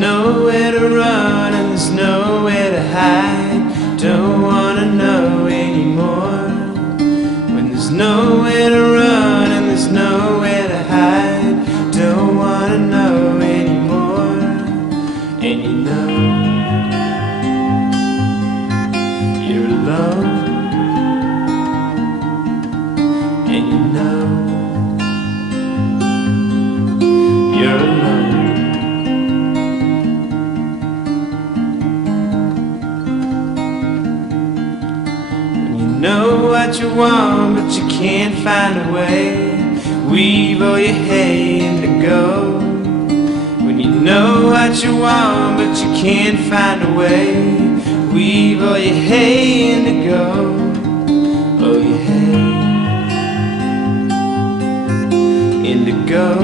nowhere to run and there's nowhere to hide. Don't wanna know anymore. When there's nowhere to run and there's nowhere to hide. Don't wanna know anymore. And you know you're alone. And you know you're alone. When you know what you want but you can't find a way, weave all your hay into gold. When you know what you want but you can't find a way, weave all your hay into gold. All your hay into gold.